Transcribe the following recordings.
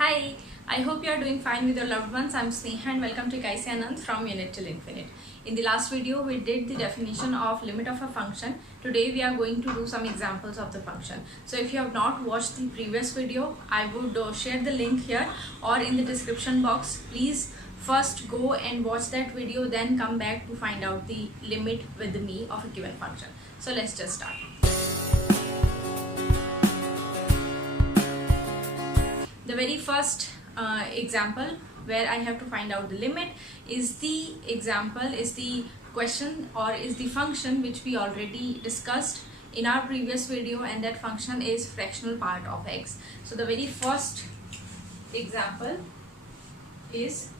Hi, I hope you are doing fine with your loved ones. I'm Sneha and welcome to Kaisi Anand from Unit till Infinite. In the last video, we did the definition of limit of a function. Today, we are going to do some examples of the function. So if you have not watched the previous video, I would share the link here or in the description box. Please first go and watch that video, then come back to find out the limit with me of a given function. So let's just start. The very first example where I have to find out the limit is the question or is the function which we already discussed in our previous video, and that function is fractional part of x. So the very first example is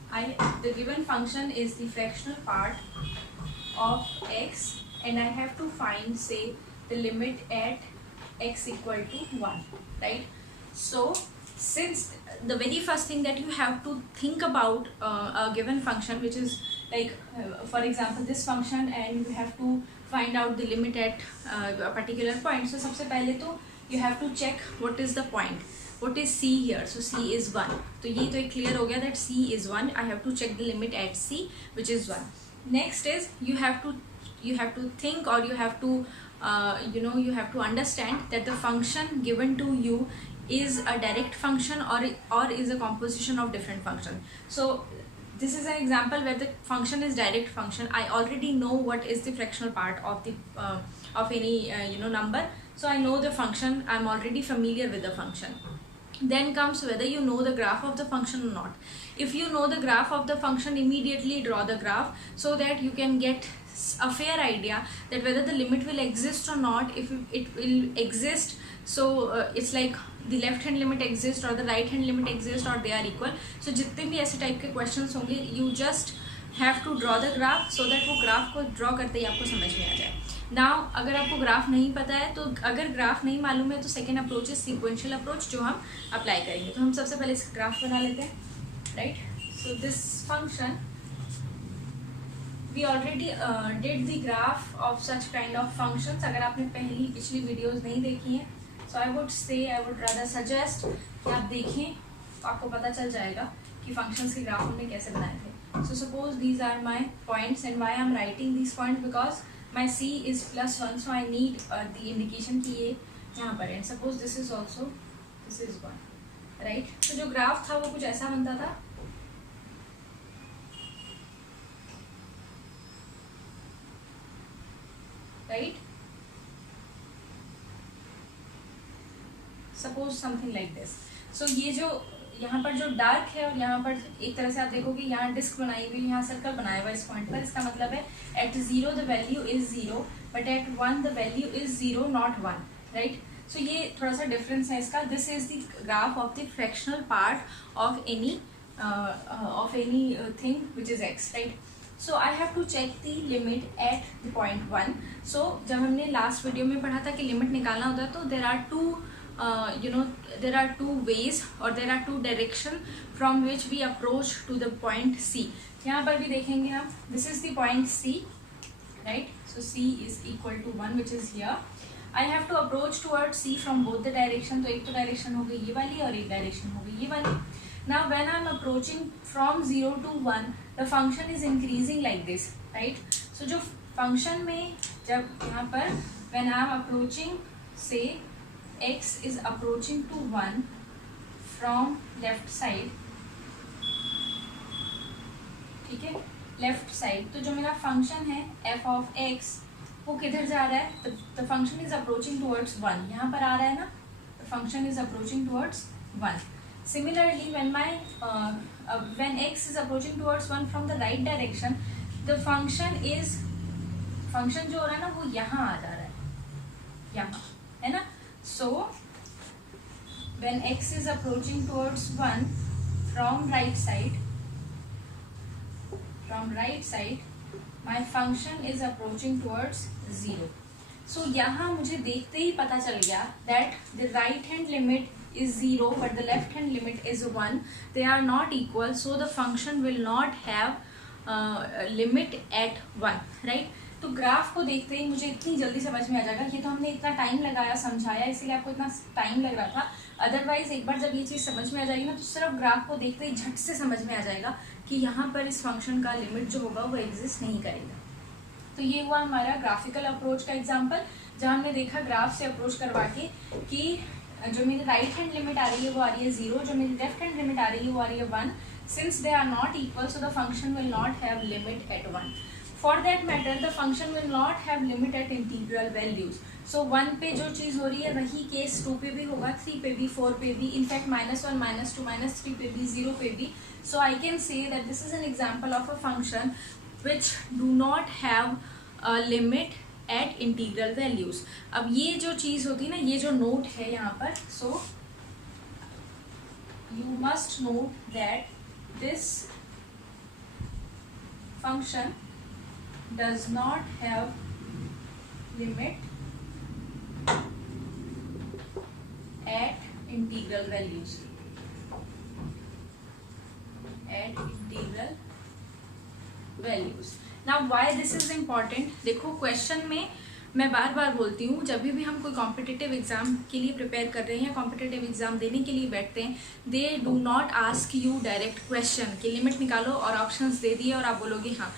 the given function is the fractional part of x, and I have to find, say, the limit at x equal to 1, right? So since the very first thing that you have to think about a given function, which is like for example this function, and you have to find out the limit at a particular point. So सबसे पहले तो you have to check what is the point, what is c here. So c is 1, तो ये तो एक clear हो गया that c is 1. I have to check the limit at c, which is 1. Next is you have to think, or you have to you have to understand that the function given to you is a direct function or is a composition of different function. So this is an example where the function is direct function. I already know what is the fractional part of the of any number. So I know the function, I'm already familiar with the function. Then comes whether you know the graph of the function or not. If you know the graph of the function, immediately draw the graph so that you can get a fair idea that whether the limit will exist or not. If it will exist, so it's like the left hand limit exists or the right hand limit exists or they are equal. So जितने भी ऐसे type के questions होंगे, you just have to draw the graph so that वो graph को draw करते ही आपको समझ में आ जाए. Now अगर आपको ग्राफ नहीं पता है, तो अगर ग्राफ नहीं मालूम है, तो सेकेंड अप्रोच है सीक्वेंशियल अप्रोच, जो हम अप्लाई करेंगे. तो हम सबसे पहले इसका ग्राफ बना लेते हैं, right? So this function we already did the graph of such kind of functions. अगर आपने पिछली वीडियोस नहीं देखी हैं, so I would rather suggest कि आप देखें, तो आपको पता चल जाएगा कि functions के graph हमने कैसे बनाए थे. So suppose these are my points, and why I'm writing these points, because my c is +1, so I need the indication कि ये यहाँ पर है. Suppose this is 1, right? तो जो graph था वो कुछ ऐसा बनता था. Right? Suppose something like this. So ये जो यहाँ पर जो डार्क है और यहाँ पर एक तरह से आप देखोगे यहाँ डिस्क बनाई हुई, यहाँ सर्कल बनाया हुआ इस पॉइंट पर. इसका मतलब है at 0 the value is 0, but at 1 the value is 0 not 1, right? So ये थोड़ा सा डिफरेंस है इसका. This is the graph of the fractional part of any thing which is x, right? So I have to check the limit at the point 1. So जब हमने last video में पढ़ा था कि limit निकालना होता है, तो there are two ways or there are two direction from which we approach to the point C. यहाँ पर भी देखेंगे हम, this is the point C, right? So C is equal to 1, which is here. I have to approach towards C from both the direction. तो एक तो direction हो गई ये वाली और एक direction हो गई ये वाली. Now when I'm approaching from 0 to 1, the function is increasing like this, right? So जो function में जब यहाँ पर when I'm approaching, say x is approaching to 1 from left side, ठीक है, left side, तो जो मेरा function है f of x वो किधर जा रहा है? The function is approaching towards 1. यहाँ पर आ रहा है ना, the function is approaching towards 1. Similarly, when x is approaching towards 1 from the right direction, the function जो हो रहा है ना वो यहाँ आ जा रहा है, यहाँ, है ना? So when x is approaching towards 1 from right side, my function is approaching towards 0. So यहाँ मुझे देखते ही पता चल गया that the right hand limit is 0 but the left hand limit is 1. They are not equal, so the function will not have limit at 1, right? तो graph को देखते ही मुझे इतनी जल्दी समझ में आ जाएगा। ये तो हमने इतना टाइम लगाया समझाया, इसीलिए आपको इतना टाइम लग रहा था। अदरवाइज एक बार जब ये चीज़ समझ में आ जाएगी ना, तो सिर्फ ग्राफ को देखते ही झट से समझ में आ जाएगा कि यहाँ पर इस फंक्शन का लिमिट जो होगा वो एग्जिस्ट नहीं करेगा। तो ये हुआ हमारा ग्राफिकल अप्रोच का एग्जाम्पल, जहाँ हमने देखा ग्राफ से अप्रोच करवा के कि जो मेरी राइट हैंड लिमिट आ रही है वो आ रही है 0, जो मेरी लेफ्ट हैंड लिमिट आ रही है वो आ रही है 1। Since they are not equal, so the function will not have limit at 1. For that matter, the function will not have limit at integral values. So 1 पे जो चीज़ हो रही है वही केस 2 पे भी होगा, 3 पे भी, 4 पे भी, इनफैक्ट -1, -2, -3 पे भी, 0 पे भी. So I can say that this is an example of a function which do not have a limit at integral values. अब ये जो चीज़ होती है ना, ये जो नोट है यहाँ पर, so you must note that this function does not have limit at integral values. At integral values. Now why this is important? देखो क्वेश्चन में मैं बार बार बोलती हूँ, जब भी हम कोई कॉम्पिटिटिव एग्जाम के लिए प्रिपेयर कर रहे हैं या कॉम्पिटिटिव एग्जाम देने के लिए बैठते हैं, they do not ask you direct question कि लिमिट निकालो और ऑप्शंस दे दिए और आप बोलोगे हाँ।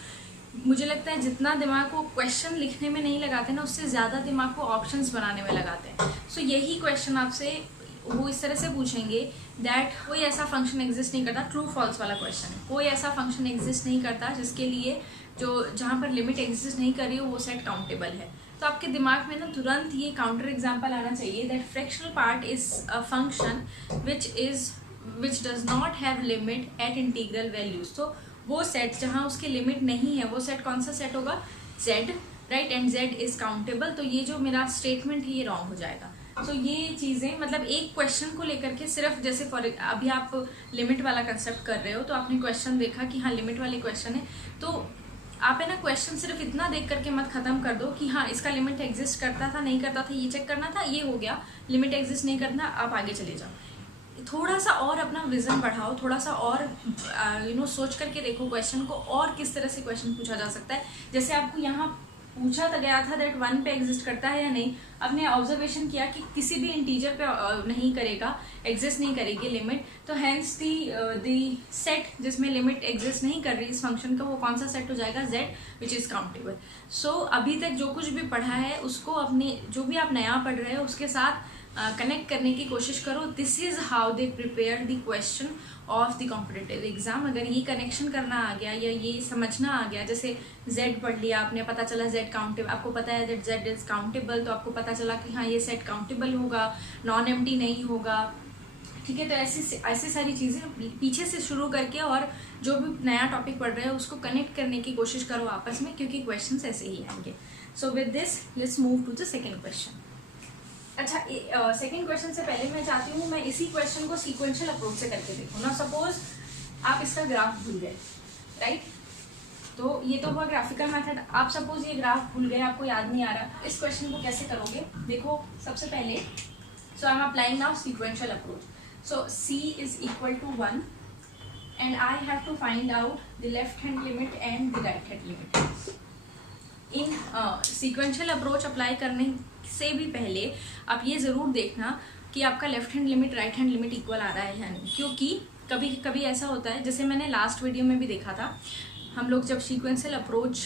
मुझे लगता है जितना दिमाग को क्वेश्चन लिखने में नहीं लगाते ना, उससे ज़्यादा दिमाग को ऑप्शंस बनाने में लगाते हैं। सो यही क्वेश्चन आपसे वो इस तरह से पूछेंगे दैट कोई ऐसा फंक्शन एग्जिस्ट नहीं करता, ट्रू फॉल्स वाला क्वेश्चन है, कोई ऐसा फंक्शन एग्जिस्ट नहीं करता जिसके लिए जो जहाँ पर लिमिट एग्जिस्ट नहीं कर रही हो वो सेट काउंटेबल है। तो आपके दिमाग में ना तुरंत ये काउंटर एग्जाम्पल आना चाहिए that fractional part is a function which does not have limit at integral values. तो वो सेट जहाँ उसके लिमिट नहीं है वो सेट कौन सा सेट होगा? Z, right, and Z is countable. तो ये जो मेरा स्टेटमेंट है ये रॉन्ग हो जाएगा। तो ये चीज़ें मतलब एक क्वेश्चन को लेकर के सिर्फ जैसे फॉर अभी आप लिमिट वाला कंसेप्ट कर रहे हो, तो आपने क्वेश्चन देखा कि हाँ लिमिट वाले क्वेश्चन है, तो आप है ना क्वेश्चन सिर्फ इतना देख करके मत खत्म कर दो कि हाँ इसका लिमिट एग्जिस्ट करता था नहीं करता था, ये चेक करना था, ये हो गया, लिमिट एग्जिस्ट नहीं करना, आप आगे चले जाओ। थोड़ा सा और अपना विजन बढ़ाओ, थोड़ा सा और सोच करके देखो क्वेश्चन को और किस तरह से क्वेश्चन पूछा जा सकता है। जैसे आपको यहाँ पूछा तो गया था दैट 1 पे एग्जिस्ट करता है या नहीं, आपने ऑब्जर्वेशन किया कि किसी भी इंटीजर पे नहीं करेगा, एग्जिस्ट नहीं करेगी लिमिट, तो हैंस दी सेट जिसमें लिमिट एग्जिस्ट नहीं कर रही इस फंक्शन का, वो कौन सा सेट हो जाएगा? Z, which is countable. So अभी तक जो कुछ भी पढ़ा है उसको अपने जो भी आप नया पढ़ रहे हो उसके साथ कनेक्ट करने की कोशिश करो। This is how they prepare the question of the competitive exam. अगर ये कनेक्शन करना आ गया या ये समझना आ गया, जैसे Z पढ़ लिया आपने, पता चला Z काउंटेबल, आपको पता है दैट Z इज काउंटेबल, तो आपको पता चला कि हाँ ये सेट काउंटेबल होगा, नॉन एम्प्टी नहीं होगा, ठीक है। तो ऐसी सारी चीज़ें पीछे से शुरू करके और जो भी नया टॉपिक पढ़ रहे हो उसको कनेक्ट करने की कोशिश करो आपस में, क्योंकि क्वेश्चन ऐसे ही आएंगे। So with this let's move to the second question. अच्छा, सेकेंड क्वेश्चन से पहले मैं चाहती हूँ मैं इसी क्वेश्चन को सीक्वेंशियल अप्रोच से करके देखूँ ना। सपोज आप इसका ग्राफ भूल गए, राइट, तो ये तो हुआ ग्राफिकल मेथड। आप सपोज ये ग्राफ भूल गए, आपको याद नहीं आ रहा, इस क्वेश्चन को कैसे करोगे? देखो सबसे पहले so I am applying now sequential approach. So C is equal to 1 and I have to find out the left hand limit and the right hand limit. In sequential approach apply करने से भी पहले आप ये ज़रूर देखना कि आपका left hand limit right hand limit equal आ रहा है या नहीं, क्योंकि कभी कभी ऐसा होता है, जैसे मैंने लास्ट वीडियो में भी देखा था, हम लोग जब सीक्वेंशियल अप्रोच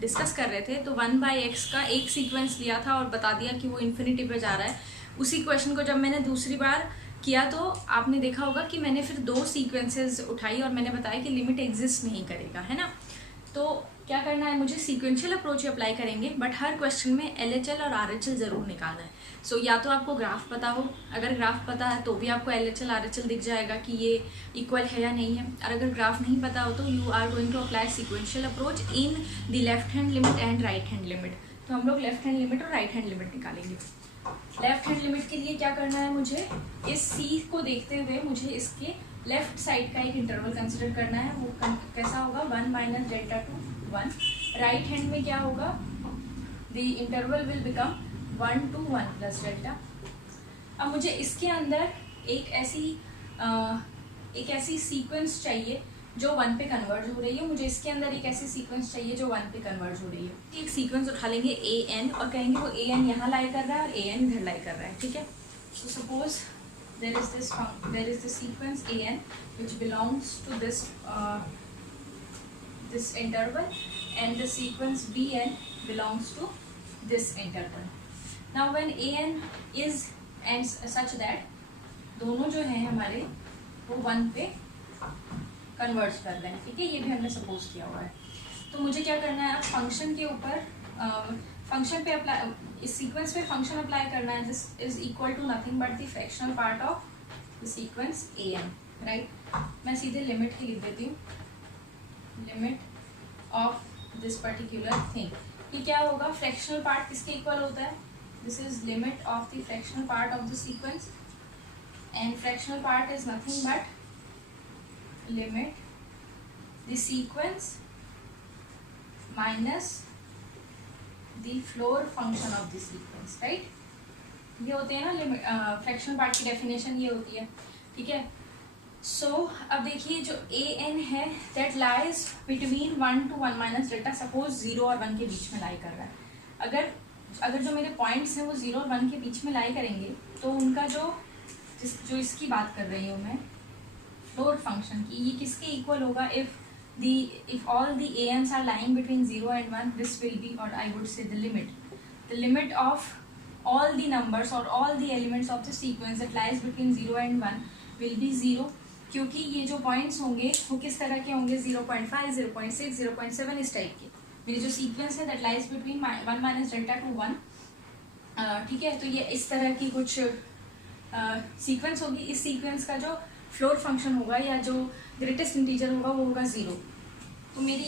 डिस्कस कर रहे थे तो 1/x का एक सीक्वेंस लिया था और बता दिया कि वो इन्फिनिटी पे जा रहा है। उसी क्वेश्चन को जब मैंने दूसरी बार किया तो आपने देखा होगा कि मैंने फिर 2 सीक्वेंसेस उठाई और मैंने बताया कि लिमिट एग्जिस्ट नहीं करेगा, है ना। तो क्या करना है, मुझे सीक्वेंशियल अप्रोच अप्लाई करेंगे, बट हर क्वेश्चन में LHL और RHL ज़रूर निकालना है। सो या तो आपको ग्राफ पता हो, अगर ग्राफ पता है तो भी आपको LHL RHL दिख जाएगा कि ये इक्वल है या नहीं है, और अगर ग्राफ नहीं पता हो तो you are going to apply sequential approach in the left hand limit and right hand limit. तो हम लोग लेफ्ट हैंड लिमिट और राइट हैंड लिमिट निकालेंगे। लेफ्ट हैंड लिमिट के लिए क्या करना है, मुझे इस C को देखते हुए मुझे इसके लेफ्ट साइड का एक इंटरवल कंसिडर करना है। वो कैसा होगा? 1 minus delta two 1। Right hand में क्या होगा? The interval will become 1 to 1 plus delta. अब मुझे इसके अंदर एक ऐसी सीक्वेंस चाहिए जो 1 पे कन्वर्ज हो रही है, मुझे इसके अंदर एक ऐसी सीक्वेंस चाहिए जो 1 पे कन्वर्ज हो रही है। एक सीक्वेंस उठा लेंगे ए एन और कहेंगे वो ए एन यहाँ लाई कर रहा है और ए एन इधर लाई कर रहा है, ठीक है। So suppose there is this sequence an which belongs to this interval and the sequence bn belongs to this interval. Now when an is and such that दोनों जो हैं हमारे वो 1 पे कन्वर्ज कर रहे हैं, ठीक है, ये भी हमने सपोज किया हुआ है। तो मुझे क्या करना है, अब फंक्शन के ऊपर फंक्शन पे अप्लाई, इस सीक्वेंस पे फंक्शन अप्लाई करना है। This is equal to nothing but the fractional part of the sequence A N, right. मैं सीधे लिमिट की लिख देती हूँ, limit of this particular thing. ये क्या होगा, फ्रैक्शनल पार्ट किसके इक्वल होता है, this is limit of the fractional part of the sequence and fractional part is nothing but limit the sequence minus the floor function of the sequence, right. ये होते हैं ना लिमिट, फ्रैक्शनल पार्ट की definition ये होती है, ठीक है। सो अब देखिए जो ए एन है that lies between 1 to 1 minus delta, suppose 0 और 1 के बीच में लाई कर रहा है। अगर जो मेरे पॉइंट्स हैं वो 0 और 1 के बीच में लाई करेंगे तो उनका जो इसकी बात कर रही हूँ मैं फ्लोर फंक्शन की, ये किसके इक्वल होगा, if all the an's are lying between 0 and 1, this will be, or I would say the limit of all the numbers or all the elements of the sequence that lies between 0 and 1 will be 0, क्योंकि ये जो points होंगे वो किस तरह के होंगे, 0.5, 0.6, 0.7 इस टाइप के। मेरी जो सीक्वेंस है that lies between 1 minus delta two 1, ठीक है। तो ये इस तरह की कुछ सीक्वेंस होगी। इस सीक्वेंस का जो फ्लोर फंक्शन होगा या जो ग्रेटेस्ट इंटीजर होगा वो होगा 0। तो मेरी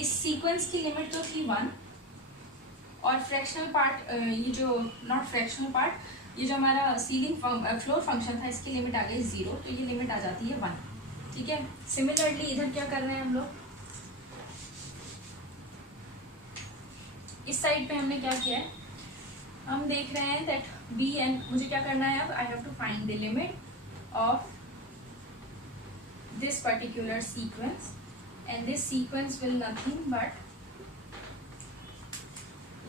इस सीक्वेंस की लिमिट तो थी 1 और फ्रैक्शनल पार्ट, ये जो नॉट फ्रैक्शनल पार्ट, ये जो हमारा सीलिंग फ्लोर फंक्शन था इसकी लिमिट आ गई 0, तो ये लिमिट आ जाती है 1, ठीक है। सिमिलरली इधर क्या कर रहे हैं हम लोग, इस साइड पे हमने क्या किया है, हम देख रहे हैं दैट बी एन, मुझे क्या करना है अब, I have to find the limit of this particular sequence and this sequence will nothing but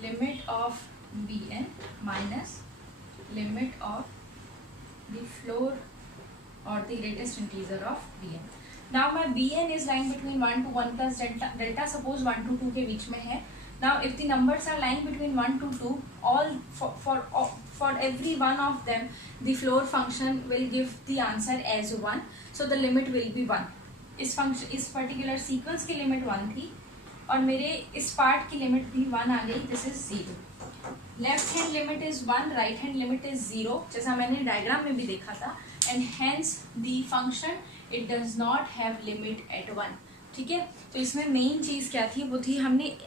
limit of bn minus limit of the floor or the greatest integer of bn. Now my bn is lying between 1 to 1 plus delta suppose 1 to 2 के बीच में है। Now if the numbers are lying between 1 to 2, all for every one of them the floor function will give the answer as 1, so the limit will be 1। इस particular sequence की limit 1 थी और मेरे इस part की limit भी 1 आ गई, this is 0। Left hand limit is 1, right hand limit is 0, जैसा मैंने डायग्राम में भी देखा था, and hence the function it does not have limit at 1, ठीक है। तो इसमें मेन चीज़ क्या थी, वो थी हमने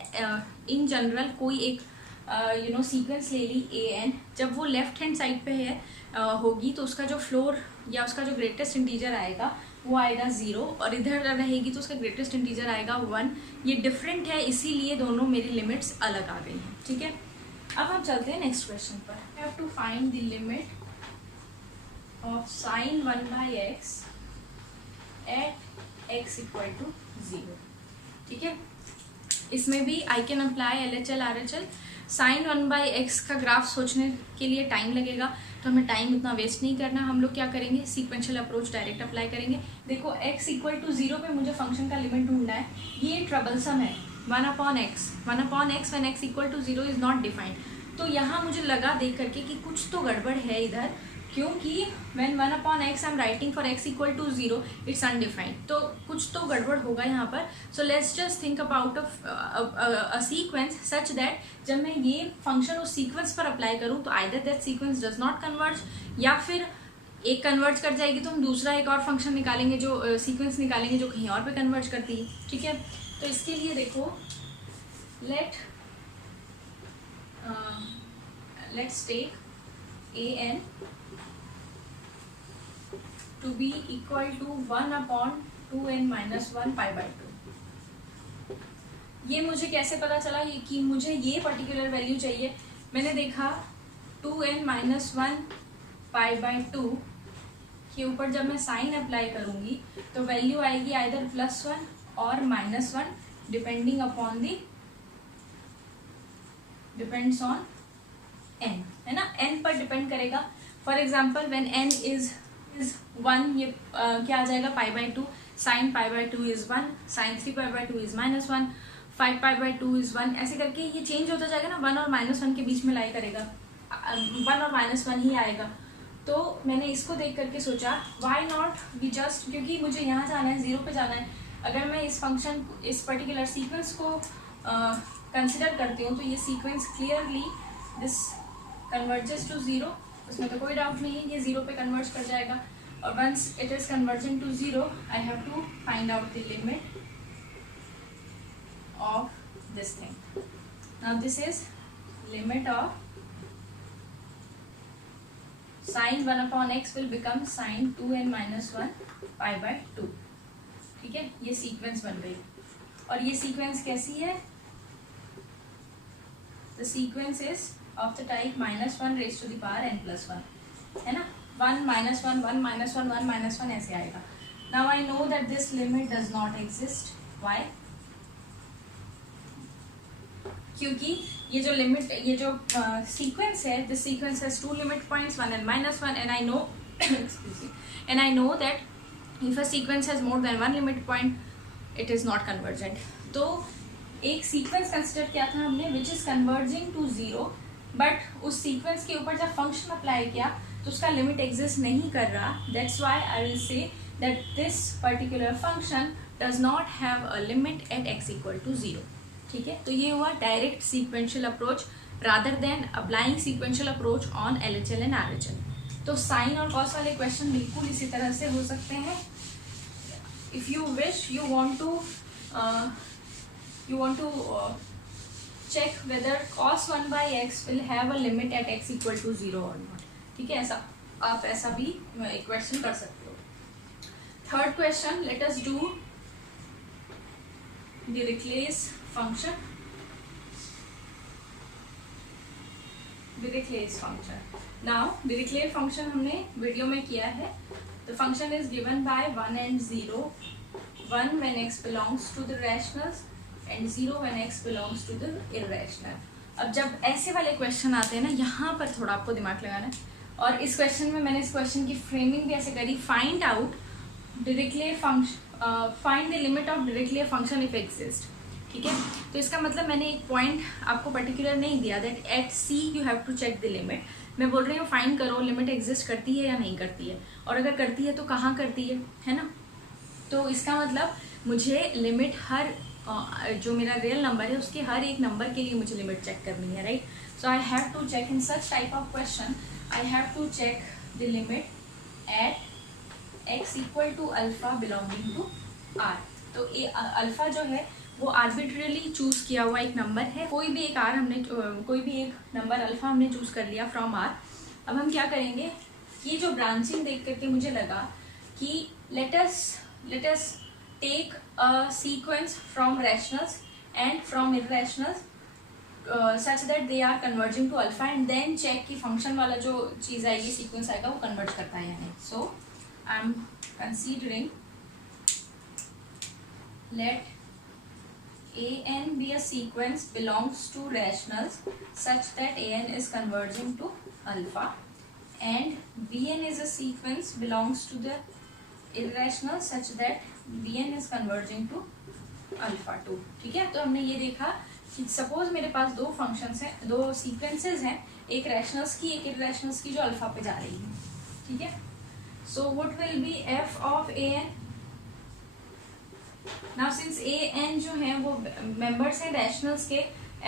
इन जनरल कोई एक सीक्वेंस ले ली ए एन, जब वो लेफ्ट हैंड साइड पे है होगी तो उसका जो फ्लोर या उसका जो ग्रेटेस्ट इंटीजर आएगा वो आएगा 0 और इधर रहेगी तो उसका ग्रेटेस्ट इंटीजर आएगा 1। ये डिफरेंट है, इसीलिए दोनों मेरी लिमिट्स अलग आ गई हैं, ठीक है। अब हम चलते हैं नेक्स्ट क्वेश्चन पर। I have to find the limit of sine 1/x at x equal to 0, ठीक है। इसमें भी I can apply LHL RHL। Sine 1/x का ग्राफ सोचने के लिए टाइम लगेगा, तो हमें टाइम उतना वेस्ट नहीं करना। हम लोग क्या करेंगे, सीक्वेंशियल अप्रोच डायरेक्ट अप्लाई करेंगे। देखो x इक्वल टू 0 पे मुझे फंक्शन का लिमिट ढूंढना है, ये ट्रबलसम है। 1/x when x equal to 0 is not defined. तो यहाँ मुझे लगा देख करके कि कुछ तो गड़बड़ है इधर, क्योंकि when 1/x I'm writing for x equal to 0 it's undefined, तो कुछ तो गड़बड़ होगा यहाँ पर। So let's just think about a sequence such that जब मैं ये फंक्शन उस सीक्वेंस पर अप्लाई करूँ तो either that sequence does not converge, या फिर एक कन्वर्ज कर जाएगी तो हम दूसरा एक और फंक्शन निकालेंगे, जो सीक्वेंस निकालेंगे जो कहीं और पे कन्वर्ज करती है, ठीक है। तो इसके लिए देखो let's take an to be equal to 1/2n minus 1 π/2। ये मुझे कैसे पता चला ये कि मुझे ये पर्टिकुलर वैल्यू चाहिए। मैंने देखा 2n minus 1 π/2 के ऊपर जब मैं साइन अप्लाई करूंगी तो वैल्यू आएगी आइदर +1 और -1 depending upon the depends on n, है ना, n पर डिपेंड करेगा. For example when n is 1, ये क्या आ जाएगा π/2, sin π/2 is 1, sin 3π/2 is -1, 5π/2 is 1, ऐसे करके ये चेंज होता जाएगा ना. 1 और -1 के बीच में लाई करेगा, 1 और -1 ही आएगा. तो मैंने इसको देख करके सोचा व्हाई नॉट वी जस्ट, क्योंकि मुझे यहाँ जाना है, 0 पे जाना है. अगर मैं इस फंक्शन, इस पर्टिकुलर सीक्वेंस को कंसिडर करती हूँ तो ये sequence clearly this converges to 0, उसमें तो कोई डाउट नहीं है, ये 0 पे कन्वर्ज कर जाएगा. और once it is converging to 0 I have to find out the limit of this thing. Now this is limit of sin 1/x will become sin 2n-1 π/2. ठीक है, ये सीक्वेंस बन गई. और ये सीक्वेंस कैसी है? The sequence is of the type -1 raised to the power n+1, है ना. 1 -1 1 -1 1 -1 ऐसे आएगा. Now I know that this limit does not exist. Why? क्योंकि ये जो लिमिट, ये जो सीक्वेंस है, this sequence has 2 limit points, 1 and -1, and I know excuse me, and I know that if a sequence has more than 1 limit point, it is not convergent. तो एक sequence consider किया था हमने which is converging to 0, but उस sequence के ऊपर जब function apply किया तो उसका लिमिट एग्जिस्ट नहीं कर रहा. That's why I will say that this particular function does not have a limit at x = 0. ठीक है, तो ये हुआ direct sequential approach rather than applying sequential approach on LHL and RHL. तो साइन और कॉस वाले क्वेश्चन बिल्कुल इसी तरह से हो सकते हैं. If you wish you want to check whether cos 1/x will have a limit at x = 0 or not. ठीक है, ऐसा आप ऐसा भी क्वेश्चन कर सकते हो. Third question, let us do Dirichlet's function. Dirichlet's function. Now Dirichlet function हमने वीडियो में किया है. The function is given by 1 and 0. 1 when x belongs to the rationals and 0 when x belongs to the irrational. अब जब ऐसे वाले question आते हैं ना, यहाँ पर थोड़ा आपको दिमाग लगाना है. और इस क्वेश्चन में मैंने इस क्वेश्चन की फ्रेमिंग भी ऐसे करी, find out Dirichlet function, find the limit of Dirichlet function if exist. ठीक है, तो इसका मतलब मैंने एक पॉइंट आपको पर्टिकुलर नहीं दिया that at C you have to check the limit. मैं बोल रही हूँ फाइंड करो लिमिट एग्जिस्ट करती है या नहीं करती है, और अगर करती है तो कहाँ करती है ना. तो इसका मतलब मुझे लिमिट हर जो मेरा रियल नंबर है उसके हर एक नंबर के लिए मुझे लिमिट चेक करनी है, right. So I have to check in such type of question, I have to check the limit at x = alpha belonging to r. तो ये अल्फा जो है वो आर्बिट्रेरली चूज किया हुआ एक नंबर है. कोई भी एक नंबर अल्फा हमने चूज कर लिया फ्रॉम r. अब हम क्या करेंगे, ये जो ब्रांचिंग देख करके मुझे लगा कि let us take a sequence from rationals and from irrationals such that they are converging to alpha, and then check कि फंक्शन वाला जो चीज़ आएगी, सीक्वेंस आएगा, वो कन्वर्ज करता है या नहीं. सो I'm considering let an be a sequence belongs to rationals such that an is converging to alpha, and bn is a sequence belongs to the irrational such that bn is converging to alpha 2. ठीक है, तो हमने ये देखा कि suppose मेरे पास दो functions हैं, दो सीक्वेंसेस हैं, एक रैशनल्स की एक इररेशनल्स की, जो अल्फा पे जा रही है. ठीक है, so what will be f of an? now since an जो है वो मेंबर्स हैं रैशनल्स के,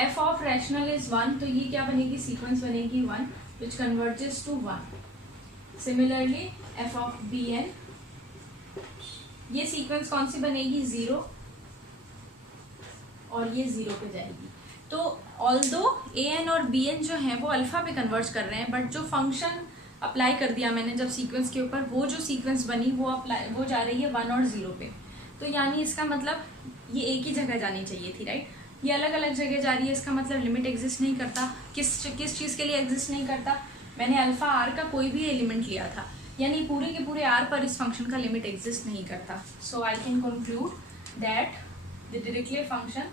f of rational is 1, तो ये क्या बनेगी, सीक्वेंस बनेगी 1 which converges to 1. similarly f of bn, ये सीक्वेंस कौन सी बनेगी, 0, और ये 0 पे जाएगी. तो ऑल्दो an और bn जो है वो अल्फा पे कन्वर्ज कर रहे हैं, बट जो फंक्शन अप्लाई कर दिया मैंने जब सीक्वेंस के ऊपर, वो जो सीक्वेंस बनी वो जा रही है 1 और 0 पे. तो यानी इसका मतलब ये एक ही जगह जानी चाहिए थी, राइट. ये अलग अलग जगह जा रही है, इसका मतलब लिमिट एग्जिस्ट नहीं करता. किस चीज़ के लिए एग्जिस्ट नहीं करता, मैंने अल्फा r का कोई भी एलिमेंट लिया था, यानी पूरे के पूरे r पर इस फंक्शन का लिमिट एग्जिस्ट नहीं करता. So I can conclude that the Dirichlet function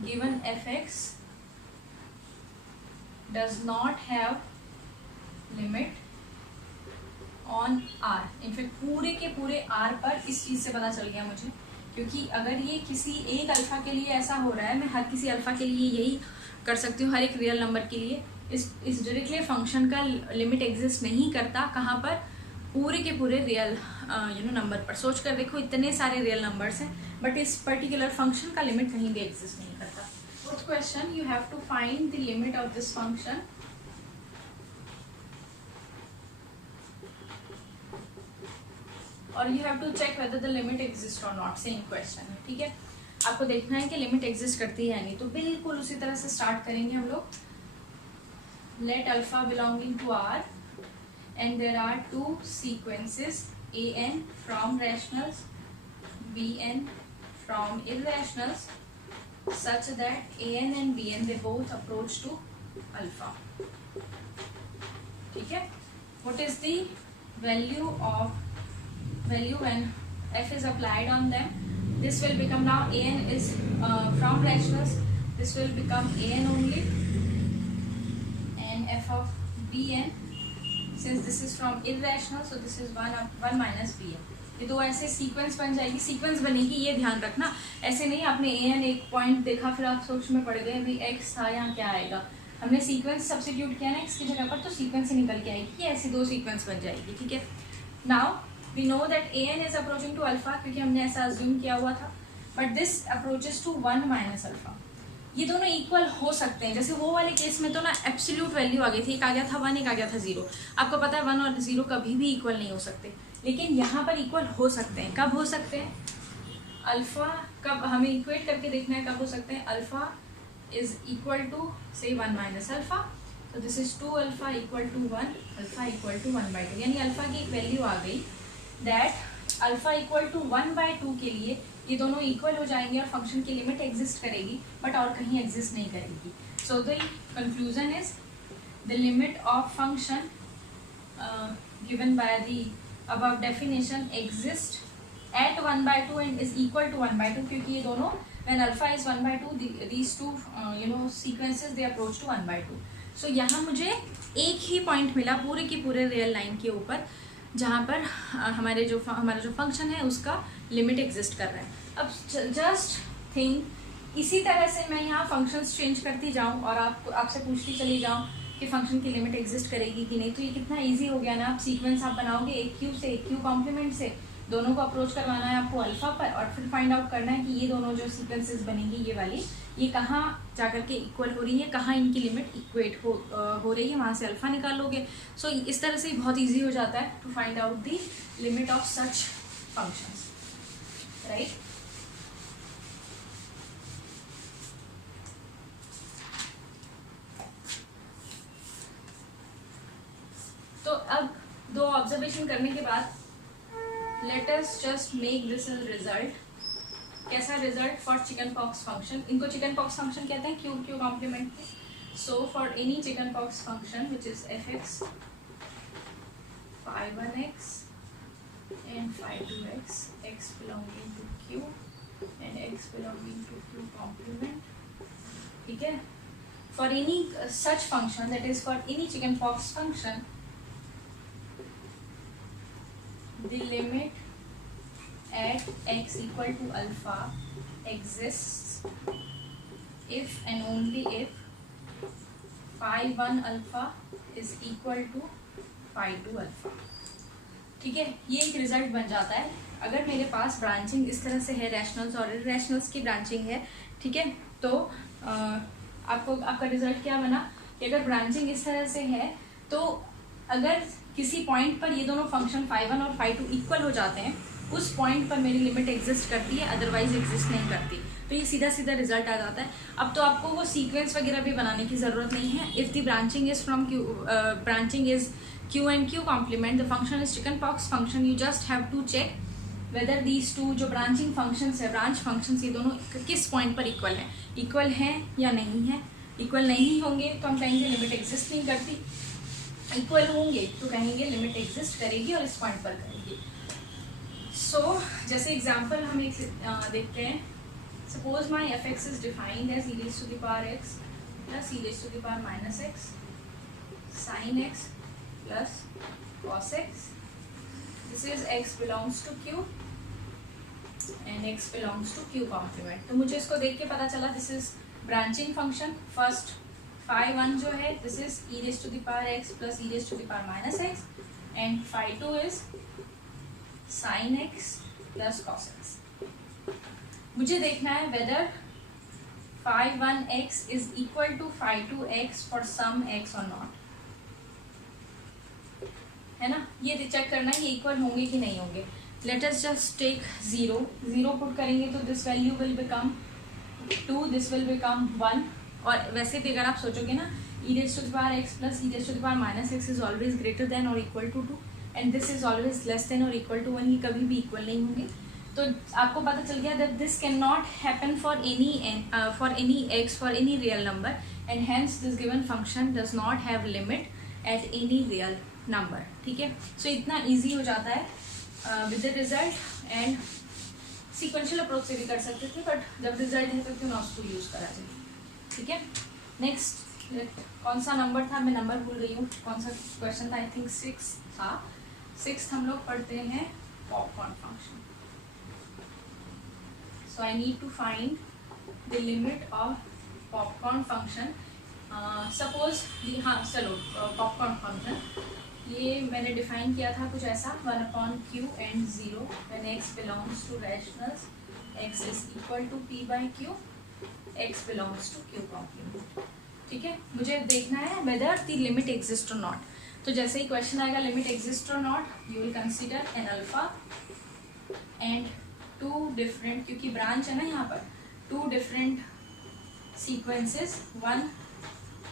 given f(x) does not have limit on r. In fact पूरे के पूरे r पर इस चीज़ से पता चल गया मुझे, क्योंकि अगर ये किसी एक अल्फ़ा के लिए ऐसा हो रहा है, मैं हर किसी अल्फ़ा के लिए यही कर सकती हूँ, हर एक रियल नंबर के लिए इस डिरिचलेट फंक्शन का लिमिट एग्जिस्ट नहीं करता. कहाँ पर? पूरे के पूरे रियल नंबर पर. सोच कर देखो, इतने सारे रियल नंबर्स हैं बट इस पर्टिकुलर फंक्शन का लिमिट कहीं भी एग्जिस्ट नहीं करता. Fourth question, you have to find the limit of this function. और you have to check whether the limit exists or not. Same question है, ठीक है. आपको देखना है कि लिमिट एग्जिस्ट करती है नहीं. तो बिल्कुल उसी तरह से स्टार्ट करेंगे हम लोग. Let alpha belonging to R and there are two sequences, an from rationals, bn from irrationals, such that an and bn they both approach to alpha. ठीक है. What is the value when f is applied on them? This will become, now an is from rationals, this will become an only, and f of bn, since this is from irrational, so this is 1 minus bn. ये दो ऐसे sequence बन जाएगी, sequence बनेगी, ये ध्यान रखना. ऐसे नहीं आपने an एक पॉइंट देखा फिर आप सोच में पड़ गए भाई x था, यहाँ क्या आएगा. हमने सीक्वेंस सब्स्टिट्यूट किया ना x की जगह पर, तो सीक्वेंस ही निकल के आएगी. ये ऐसी दो सीक्वेंस बन जाएगी, ठीक है. Now we know that an is approaching to alpha, क्योंकि हमने ऐसा अज्यूम किया हुआ था, but this approaches to 1 minus alpha. ये दोनों इक्वल हो सकते हैं. जैसे वो वाले केस में तो ना एब्सोल्यूट वैल्यू आ गई थी, एक आ गया था 1, एक आ गया था 0. आपको पता है 1 और 0 कभी भी इक्वल नहीं हो सकते, लेकिन यहाँ पर इक्वल हो सकते हैं. कब हो सकते हैं? अल्फा कब हमें इक्वेट करके देखना है, कब हो सकते हैं? अल्फा इज इक्वल टू से 1 माइनस अल्फा, तो this is 2 alpha equal to 1, alpha equal to 1/2. यानी अल्फा की एक वैल्यू आ गई दैट अल्फा इक्वल टू 1/2 के लिए ये दोनों इक्वल हो जाएंगे और फंक्शन की लिमिट एग्जिस्ट करेगी, बट और कहीं एग्जिस्ट नहीं करेगी. So the conclusion is the limit of function given by the above definition exist at 1/2 and is equal to 1/2, क्योंकि ये दोनों when alpha is 1/2 these two sequences they approach to 1/2. So यहाँ मुझे एक ही पॉइंट मिला पूरे के पूरे रियल लाइन के ऊपर जहाँ पर हमारा जो फंक्शन है उसका लिमिट एग्जिस्ट कर रहा है. अब जस्ट थिंक इसी तरह से मैं यहाँ फंक्शंस चेंज करती जाऊँ और आपसे पूछती चली जाऊँ कि फंक्शन की लिमिट एग्जिस्ट करेगी कि नहीं, तो ये कितना इजी हो गया ना. आप सीक्वेंस आप बनाओगे एक क्यू से, एक क्यू कॉम्प्लीमेंट से, दोनों को अप्रोच करवाना है आपको अल्फा पर और फिर फाइंड आउट करना है कि ये दोनों जो सीक्वेंसेस बनेंगी ये वाली, ये कहाँ जाकर के इक्वल हो रही है, कहाँ इनकी लिमिट इक्वेट हो रही है, वहाँ से अल्फा निकालोगे. सो इस तरह से बहुत ईजी हो जाता है to find out the limit of such functions, right. तो अब दो ऑब्जर्वेशन करने के बाद let us just make this result. कैसा result for chicken pox function? इनको चिकन पॉक्स फंक्शन कहते हैं Q complement. So for any chicken pox function which is f(x), phi1x and phi2x, x belonging to q and x belonging to q complement, ठीक है. For any such function, that is for any chicken pox function, the limit at x equal to alpha exists if and only if phi1 alpha is equal to phi2 alpha. ठीक है, ये एक result बन जाता है अगर मेरे पास branching इस तरह से है, रैशनल्स और इरैशनल्स की ब्रांचिंग है, ठीक है. तो आपका रिजल्ट क्या बना कि अगर ब्रांचिंग इस तरह से है तो अगर किसी पॉइंट पर ये दोनों फंक्शन phi1 और phi2 इक्वल हो जाते हैं, उस पॉइंट पर मेरी लिमिट एग्जिस्ट करती है, अदरवाइज एग्जिस्ट नहीं करती. तो ये सीधा रिजल्ट आ जाता है. अब तो आपको वो सीक्वेंस वगैरह भी बनाने की ज़रूरत नहीं है. If the branching is from Q, branching is Q and Q complement, the function is chicken pox function, you just have to check whether these two जो ब्रांचिंग फंक्शंस है, ब्रांच फंक्शंस, ये दोनों किस पॉइंट पर equal हैं या नहीं है. इक्वल नहीं होंगे तो हम कहेंगे लिमिट एग्जिस्ट नहीं करती. इक्वल होंगे तो कहेंगे लिमिट एग्जिस्ट करेगी और इस पॉइंट पर करेगी। सो जैसे एग्जांपल हम एक देखते हैं, suppose my F x is defined as e raised to the power x plus e raised to the power minus x sin x plus cos x. This is x belongs to q and x belongs to q complement. तो मुझे इसको देख के पता चला this is branching function. First phi 1 जो है this is e raised to the power x plus e raised to the power minus x and phi 2 is sin x plus cos x. मुझे देखना है whether phi 1x is equal to phi 2x for some x or not, है ना। ये check करना है ये equal होंगे कि नहीं होंगे। Let us just take 0 put करेंगे तो this value will become 2, this will become 1। और वैसे भी अगर आप सोचोगे ना e raised to the power x plus e raised to the power minus x is always greater than or equal to 2 and this is always less than or equal to 1, ये कभी भी इक्वल नहीं होंगे। तो आपको पता चल गया that this cannot happen for any x for any real number and hence this given function does not have limit at any real number। ठीक है, सो इतना easy हो जाता है with the result and sequential approach से भी कर सकते थे, बट जब रिजल्ट है तो क्यों ना उसको यूज करा जाए। ठीक है, नेक्स्ट कौन सा नंबर था, मैं नंबर भूल रही हूँ, कौन सा क्वेश्चन था, आई थिंक 6 था। 6 हम लोग पढ़ते हैं popcorn function. So I need to find the limit of popcorn function. Suppose हाँ चलो पॉपकॉर्न फंक्शन ये मैंने डिफाइन किया था कुछ ऐसा 1/q and 0 when x belongs to rationals x is equal to p by q, x belongs to q complement। ठीक है, मुझे देखना है whether the limit exists or not। तो जैसे ही क्वेश्चन आएगा limit exists or not, you will consider an alpha and 2 different, क्योंकि branch है ना यहाँ पर, 2 different sequences, one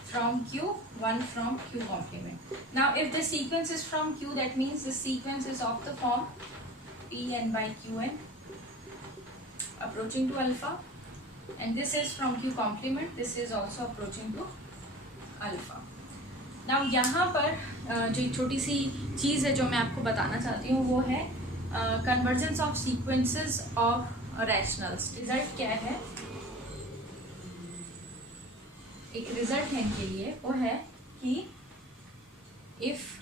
from q, one from q complement। Now if the sequence is from q, that means the sequence is of the form pn by qn approaching to alpha, and this is from q complement, this is also approaching to alpha। Now यहाँ पर जो छोटी सी चीज़ है जो मैं आपको बताना चाहती हूँ वो है convergence of sequences of rationals. Result क्या है, एक रिजल्ट है इनके लिए, वो है कि if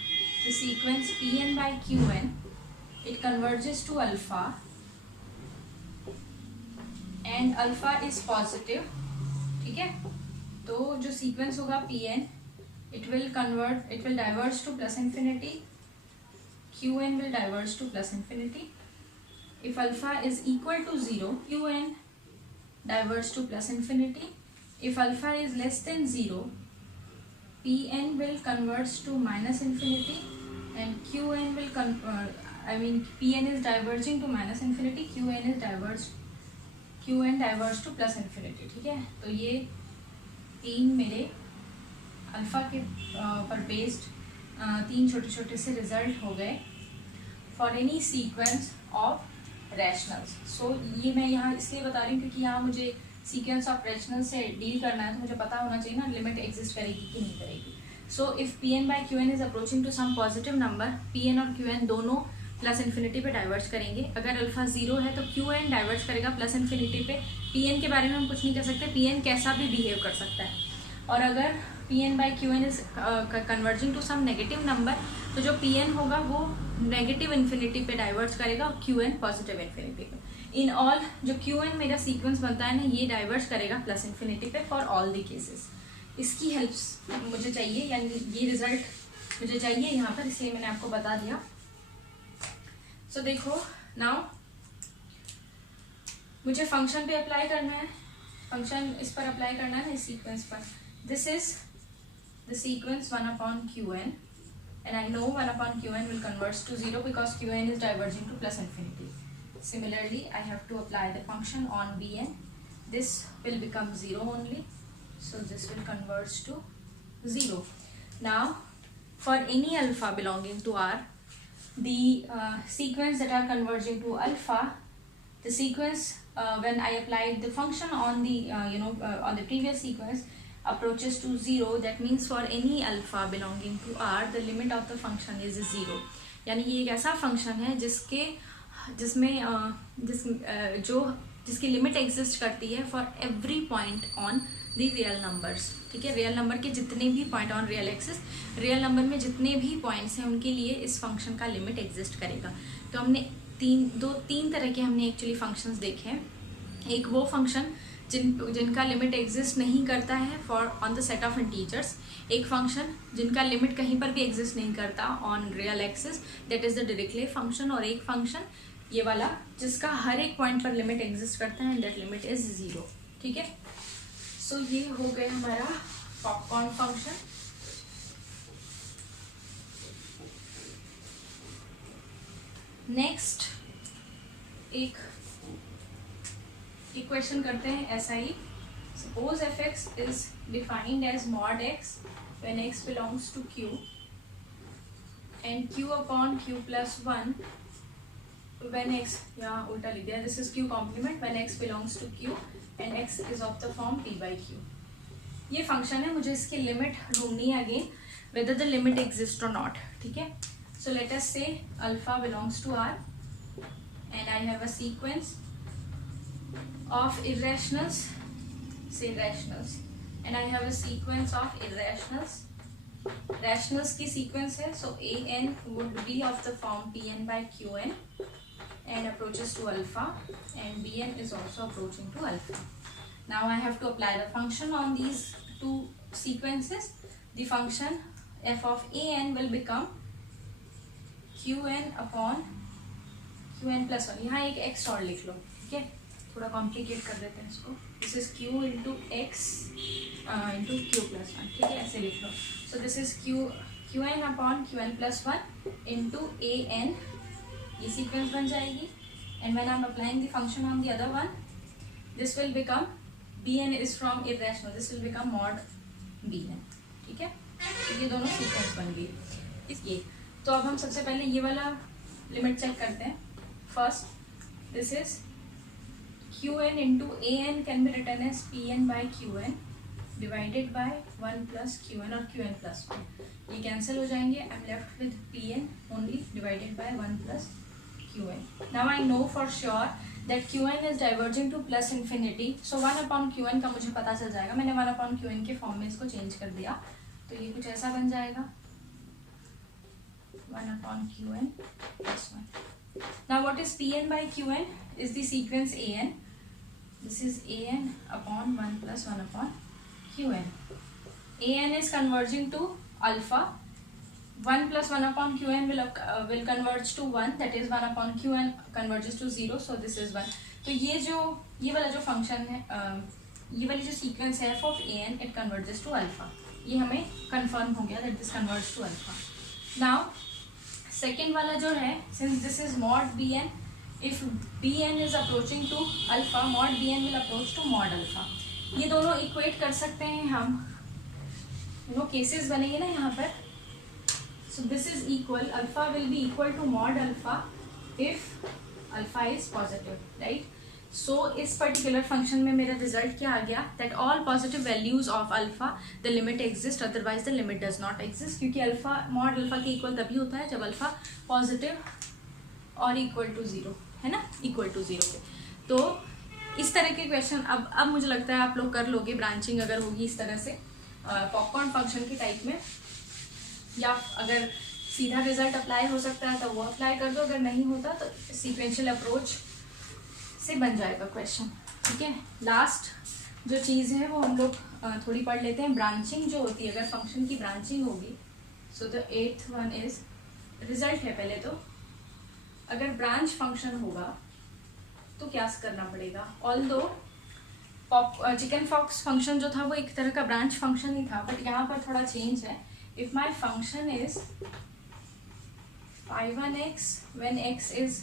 the sequence pn by qn it converges to alpha and alpha is positive। ठीक है, तो जो सीक्वेंस होगा pn it will diverge to plus infinity, qn will diverge to plus infinity। if alpha is equal to 0, qn diverge to plus infinity। if alpha is less than 0, pn will converge to minus infinity and qn will pn is diverging to minus infinity, qn diverge to plus infinity। ठीक है, तो ये 3 मेरे alpha के पर based 3 छोटे छोटे से रिजल्ट हो गए for any sequence of rationals. So ये मैं यहाँ इसलिए बता रही हूँ क्योंकि यहाँ मुझे सीक्वेंस ऑफ रैशनल से डील करना है, तो मुझे पता होना चाहिए ना लिमिट एग्जिस्ट करेगी कि नहीं करेगी। So if pn by qn is approaching to some positive number, pn और qn दोनों प्लस इन्फिनिटी पे डाइवर्ज करेंगे। अगर अल्फा 0 है तो qn डाइवर्ज करेगा प्लस इन्फिनिटी पे। pn के बारे में हम कुछ नहीं कर सकते, pn कैसा भी बिहेव कर सकता है। और अगर pn by qn is converging to some negative number, तो जो pn होगा वो नेगेटिव इन्फिनिटी पे डाइवर्ज करेगा और qn पॉजिटिव इन्फिनिटी पे। इन ऑल जो qn मेरा सीक्वेंस बनता है ना, ये डाइवर्ज करेगा प्लस इन्फिनिटी पे फॉर ऑल द केसेस। इसकी हेल्प मुझे चाहिए, यानी ये रिजल्ट मुझे चाहिए यहाँ पर, इसलिए मैंने आपको बता दिया। सो देखो नाउ मुझे फंक्शन पे अप्लाई करना है, फंक्शन इस पर अप्लाई करना है ना, इस सीक्वेंस पर। This is the sequence 1/qn and I know 1/qn will converge to 0 because qn is diverging to plus infinity. Similarly, I have to apply the function on bn. This will become 0 only, so this will converge to 0. Now for any alpha belonging to R, the sequence that are converging to alpha, the sequence when I applied the function on the on the previous sequence, approaches to 0, that means for any alpha belonging to R the limit of the function is 0. यानी ये एक ऐसा function है जिसकी limit exist करती है for every point on the real numbers. ठीक है, रियल नंबर के जितने भी point on real axis, real number में जितने भी पॉइंट्स हैं उनके लिए इस फंक्शन का लिमिट एग्जिस्ट करेगा. तो हमने तीन तरह के हमने एक्चुअली फंक्शंस देखे हैं. एक वो फंक्शन जिनका लिमिट एग्जिस्ट नहीं करता है for on the set of integers. एक फंक्शन जिनका लिमिट कहीं पर भी एग्जिस्ट नहीं करता on real axis, that is the Dirichlet function. और एक फंक्शन ये वाला जिसका हर एक पॉइंट पर लिमिट एग्जिस्ट करता है एंड दैट लिमिट इज 0. ठीक है, सो ये हो गया हमारा पॉपकॉर्न फंक्शन. नेक्स्ट एक इक्वेशन करते हैं ऐसा ही. Suppose f x is defined as mod x when x belongs to q and q upon q plus 1 when x, यहाँ उल्टा लिख दिया, this is q complement when x belongs to q and x is of the form p by q. ये function है, मुझे इसकी limit ढूंढनी है again whether the limit exist और नॉट. ठीक है, so let us say alpha belongs to r and I have a sequence of irrationals, say rationals, and I have a sequence of irrationals. Rationals की sequence है, so an would be of the form pn by qn and approaches to alpha, and bn is also approaching to alpha. Now I have to apply the function on these two sequences. The function f of an will become qn upon qn plus 1. यहाँ एक x और लिख लो. ठीक है, थोड़ा complicate कर देते हैं इसको. This is q into x into q plus 1. ठीक है, ऐसे लिख लो. So this is qn upon qn plus 1 into an. ये सीक्वेंस बन जाएगी. And when I am applying the function on the other one, this will become bn is from irrational, this will become mod bn. ठीक है, तो ये दोनों sequence बन गई. ये तो अब हम सबसे पहले ये वाला लिमिट चेक करते हैं. First, this is qn into an can be written as pn by qn divided by 1 plus qn or qn plus 1. ये cancel हो जाएंगे. I'm left with pn only divided by 1 plus qn. Now I know for sure that qn is diverging to plus infinity. So 1 upon qn का मुझे पता चल जाएगा. मैंने 1 upon qn के फॉर्म में इसको चेंज कर दिया, तो ये कुछ ऐसा बन जाएगा 1 upon qn plus 1. Now what is pn by qn? Is the sequence an. This is an upon 1 plus 1 upon qn. An is converging to alpha. 1 plus 1 upon qn will converge to 1. That is 1 upon qn converges to 0. So this is 1. तो ये वाला जो function है, ये वाली जो sequence है f of an, it converges to alpha. ये हमें कंफर्म हो गया that this converges to alpha. Now second वाला जो है, since this is mod bn, if bn is approaching to alpha, mod bn will approach to mod alpha. ये दोनों equate कर सकते हैं हम. दोनों केसेस बनेंगे ना यहाँ पर. So this is equal, alpha will be equal to mod alpha if alpha is positive, right. So इस पर्टिकुलर फंक्शन में मेरा रिजल्ट क्या आ गया, that all positive values of alpha the limit exist, otherwise the limit does not exist. क्योंकि alpha mod alpha के equal तभी होता है जब अल्फा पॉजिटिव और इक्वल टू 0 है ना, इक्वल टू 0 पे. तो इस तरह के क्वेश्चन अब मुझे लगता है आप लोग कर लोगे. ब्रांचिंग अगर होगी इस तरह से पॉपकॉर्न फंक्शन के टाइप में, या अगर सीधा रिजल्ट अप्लाई हो सकता है तो वो अप्लाई कर दो, अगर नहीं होता तो सीक्वेंशियल अप्रोच से बन जाएगा क्वेश्चन. ठीक है, लास्ट जो चीज़ है वो हम लोग थोड़ी पढ़ लेते हैं. ब्रांचिंग जो होती है, अगर फंक्शन की ब्रांचिंग होगी, so the 8th one is result है. पहले तो अगर ब्रांच फंक्शन होगा तो क्या करना पड़ेगा. ऑल्दो चिकन फॉक्स फंक्शन जो था वो एक तरह का ब्रांच फंक्शन ही था, बट यहाँ पर थोड़ा चेंज है. If my function is phi1x when x is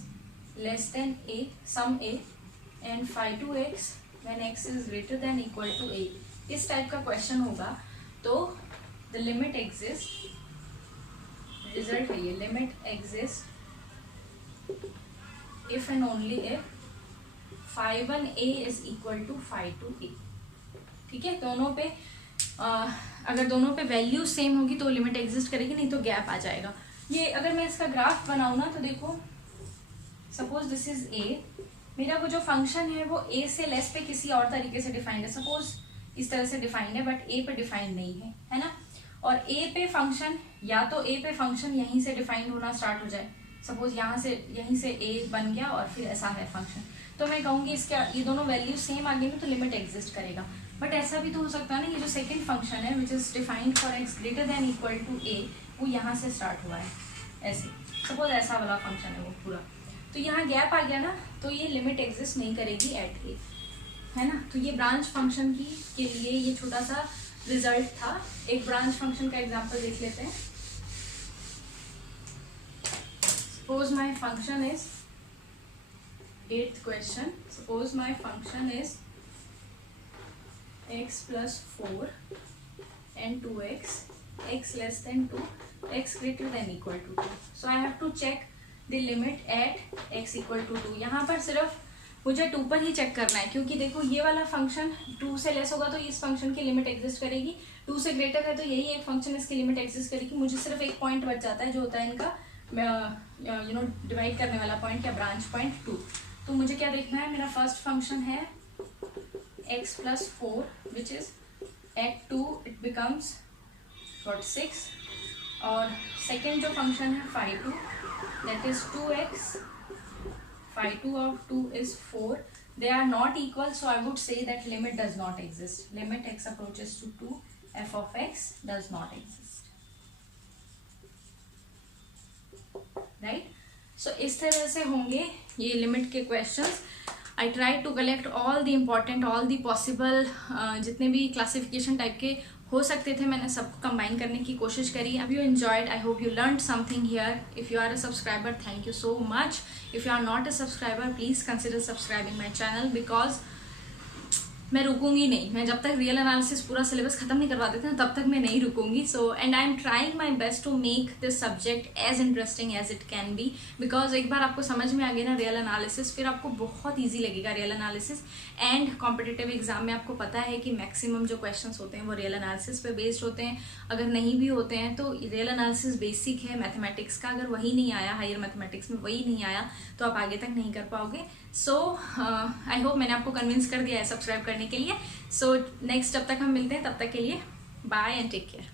less than a, sum a, and phi2x when x is greater than equal to a, इस टाइप का क्वेश्चन होगा तो द लिमिट एग्जिस्ट, रिजल्ट है ये, limit exist if and only if phi1a is equal to phi2a. ठीक है, दोनों पे अगर दोनों पे वैल्यू सेम होगी तो लिमिट एग्जिस्ट करेगी, नहीं तो गैप आ जाएगा। ये अगर मैं इसका ग्राफ बनाऊँ ना तो देखो, सपोज दिस इज ए, मेरा वो जो फंक्शन है वो ए से लेस पे किसी और तरीके से डिफाइंड है, सपोज इस तरह से डिफाइंड है, बट ए पे डिफाइंड नहीं है ना। और ए पे फंक्शन, या तो ए पे फंक्शन यहीं से डिफाइंड होना स्टार्ट हो जाए, सपोज यहाँ से यहीं से ए बन गया और फिर ऐसा है फंक्शन, तो मैं कहूँगी इसका ये दोनों वैल्यू सेम आ गई ना तो लिमिट एग्जिस्ट करेगा। बट ऐसा भी तो हो सकता है ना, ये जो सेकंड फंक्शन है which is defined for x greater than equal to a, वो यहाँ से स्टार्ट हुआ है ऐसे, सपोज ऐसा वाला फंक्शन है वो पूरा, तो यहाँ गैप आ गया ना, तो ये लिमिट एग्जिस्ट नहीं करेगी एट ए, है ना। तो ये ब्रांच फंक्शन की के लिए ये छोटा सा रिजल्ट था। एक ब्रांच फंक्शन का एग्जांपल देख लेते हैं। Suppose my function is, 8th question, suppose my function is x plus 4 and 2x, x less than 2, x greater than equal to 2. So I have to check the limit at x equal to 2. यहाँ पर सिर्फ मुझे 2 पर ही check करना है, क्योंकि देखो ये वाला फंक्शन 2 से लेस होगा तो इस फंक्शन की लिमिट एग्जिस्ट करेगी, 2 से ग्रेटर है तो यही एक फंक्शन इसकी लिमिट एग्जिस्ट करेगी। मुझे सिर्फ एक पॉइंट बच जाता है जो होता है इनका डिवाइड करने वाला पॉइंट या ब्रांच पॉइंट 2। तो मुझे क्या देखना है, मेरा फर्स्ट फंक्शन है x plus 4 which is at 2 it becomes what 6, और सेकेंड जो फंक्शन है phi 2 that is 2x, phi 2 of 2 is 4, they are not equal, so I would say that limit does not exist, limit x approaches to 2 f of x does not exist, right? So इस तरह से होंगे ये limit के questions. I tried to collect all the important, all the possible जितने भी classification type के हो सकते थे, मैंने सबको कंबाइन करने की कोशिश करी। If you enjoyed, I hope you learned something here. If you are a subscriber, thank you so much. If you are not a subscriber, please consider subscribing my channel, because मैं रुकूंगी नहीं, मैं जब तक real analysis पूरा syllabus खत्म नहीं करवा देते हैं तब तक मैं नहीं रुकूंगी। So and I am trying my best to make this subject as interesting as it can be, because एक बार आपको समझ में आ गई ना रियल एनालिसिस, फिर आपको बहुत ईजी लगेगा real analysis. And competitive exam में आपको पता है कि मैक्सिमम जो क्वेश्चंस होते हैं वो रियल एनालिसिस पे बेस्ड होते हैं, अगर नहीं भी होते हैं तो रियल एनालिसिस बेसिक है मैथमेटिक्स का, अगर वही नहीं आया, हायर मैथमेटिक्स में वही नहीं आया तो आप आगे तक नहीं कर पाओगे। सो आई होप मैंने आपको कन्विंस कर दिया है सब्सक्राइब करने के लिए। सो नेक्स्ट जब तक हम मिलते हैं तब तक के लिए बाय एंड टेक केयर।